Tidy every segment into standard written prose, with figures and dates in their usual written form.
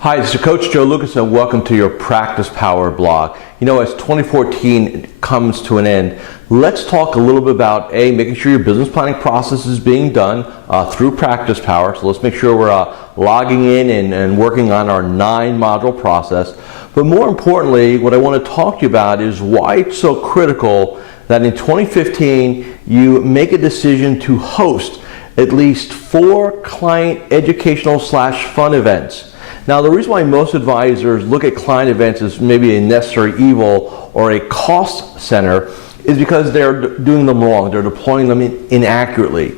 Hi, this is Coach Joe Lucas and welcome to your Practice Power blog. You know, as 2014 comes to an end, let's talk a little bit about making sure your business planning process is being done through Practice Power. So let's make sure we're logging in and working on our 9-module process. But more importantly, what I want to talk to you about is why it's so critical that in 2015 you make a decision to host at least 4 client educational/fun events. Now, the reason why most advisors look at client events as maybe a necessary evil or a cost center is because they're doing them wrong. They're deploying them inaccurately.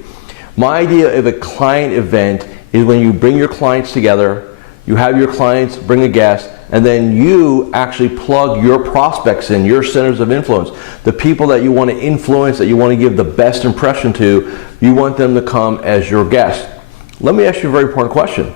My idea of a client event is when you bring your clients together, you have your clients bring a guest, and then you actually plug your prospects in, your centers of influence, the people that you want to influence, that you want to give the best impression to, you want them to come as your guest. Let me ask you a very important question.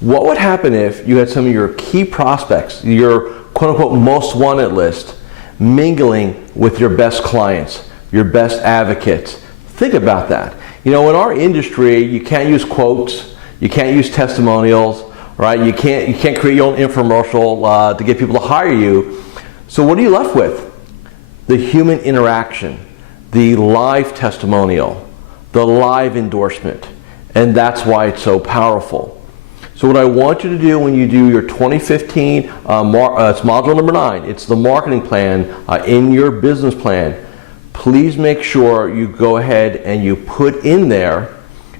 What would happen if you had some of your key prospects, your quote-unquote most wanted list, mingling with your best clients, your best advocates? Think about that. You know, in our industry, you can't use quotes, you can't use testimonials, right? You can't create your own infomercial to get people to hire you. So what are you left with? The human interaction, the live testimonial, the live endorsement, and that's why it's so powerful. So what I want you to do when you do your 2015, it's module number 9, it's the marketing plan in your business plan. Please make sure you go ahead and you put in there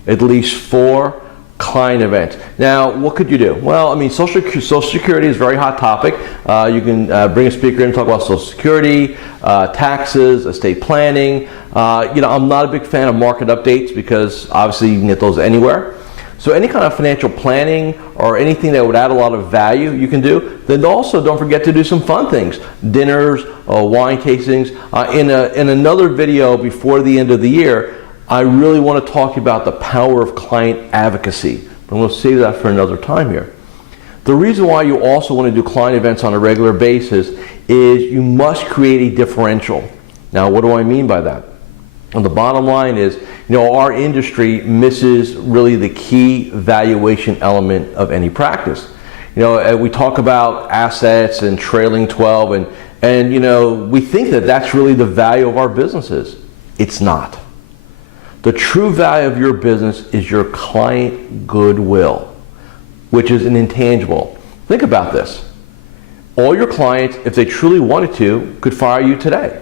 at least 4 client events. Now, what could you do? Well, I mean, Social Security is a very hot topic. You can bring a speaker in and talk about Social Security, taxes, estate planning. You know, I'm not a big fan of market updates because obviously you can get those anywhere. So any kind of financial planning or anything that would add a lot of value you can do. Then also don't forget to do some fun things. Dinners, wine tastings. In another video before the end of the year, I really want to talk about the power of client advocacy. But we'll save that for another time here. The reason why you also want to do client events on a regular basis is you must create a differential. Now, what do I mean by that? And the bottom line is, you know, our industry misses really the key valuation element of any practice. You know, we talk about assets and trailing 12 and you know, we think that that's really the value of our businesses. It's not. The true value of your business is your client goodwill, which is an intangible. Think about this. All your clients, if they truly wanted to, could fire you today.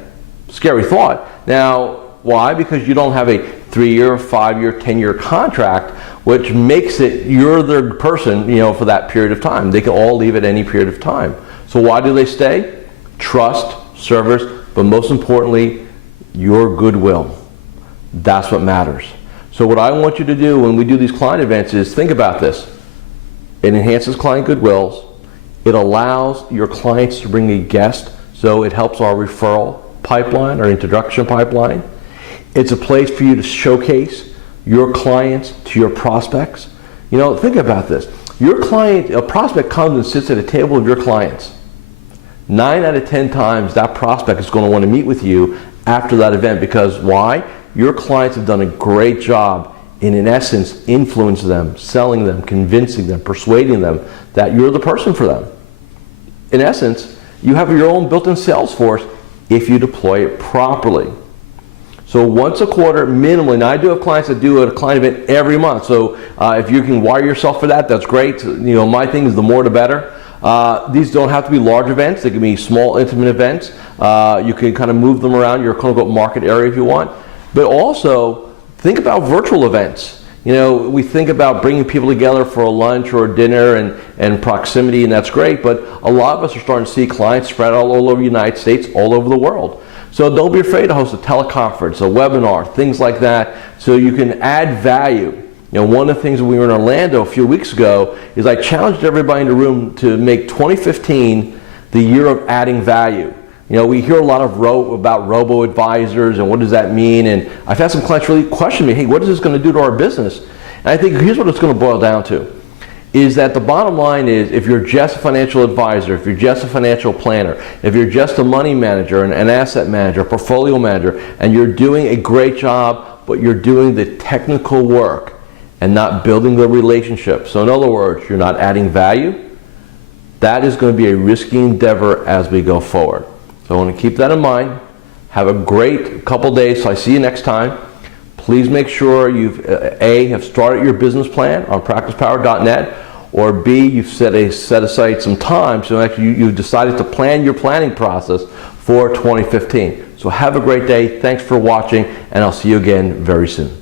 Scary thought. Now, why? Because you don't have a 3-year, 5-year, 10-year contract, which makes it you're the person, you know, for that period of time. They can all leave at any period of time. So why do they stay? Trust, service, but most importantly, your goodwill. That's what matters. So what I want you to do when we do these client events is think about this. It enhances client goodwills. It allows your clients to bring a guest, so it helps our referral pipeline or introduction pipeline. It's a place for you to showcase your clients to your prospects. You know, think about this. Your client, a prospect comes and sits at a table of your clients. 9 out of 10 times that prospect is going to want to meet with you after that event because why? Your clients have done a great job in essence, influencing them, selling them, convincing them, persuading them that you're the person for them. In essence, you have your own built-in sales force if you deploy it properly. So once a quarter, minimally. Now I do have clients that do a client event every month. So if you can wire yourself for that, that's great. You know, my thing is the more the better. These don't have to be large events. They can be small, intimate events. You can kind of move them around your quote-unquote market area if you want. But also think about virtual events. You know, we think about bringing people together for a lunch or a dinner and proximity, and that's great. But a lot of us are starting to see clients spread all over the United States, all over the world. So don't be afraid to host a teleconference, a webinar, things like that, so you can add value. You know, one of the things when we were in Orlando a few weeks ago is I challenged everybody in the room to make 2015 the year of adding value. You know, we hear a lot of about robo-advisors and what does that mean, and I've had some clients really question me, hey, what is this going to do to our business? And I think here's what it's going to boil down to. Is that the bottom line is if you're just a financial advisor, if you're just a financial planner, if you're just a money manager, an asset manager, a portfolio manager, and you're doing a great job, but you're doing the technical work and not building the relationship. So in other words, you're not adding value, That is going to be a risky endeavor as we go forward. So I want to keep that in mind. Have a great couple days. So I see you next time. Please make sure you've have started your business plan on practicepower.net, or B, you've set aside some time, so actually you've decided to plan your planning process for 2015. So have a great day. Thanks for watching, and I'll see you again very soon.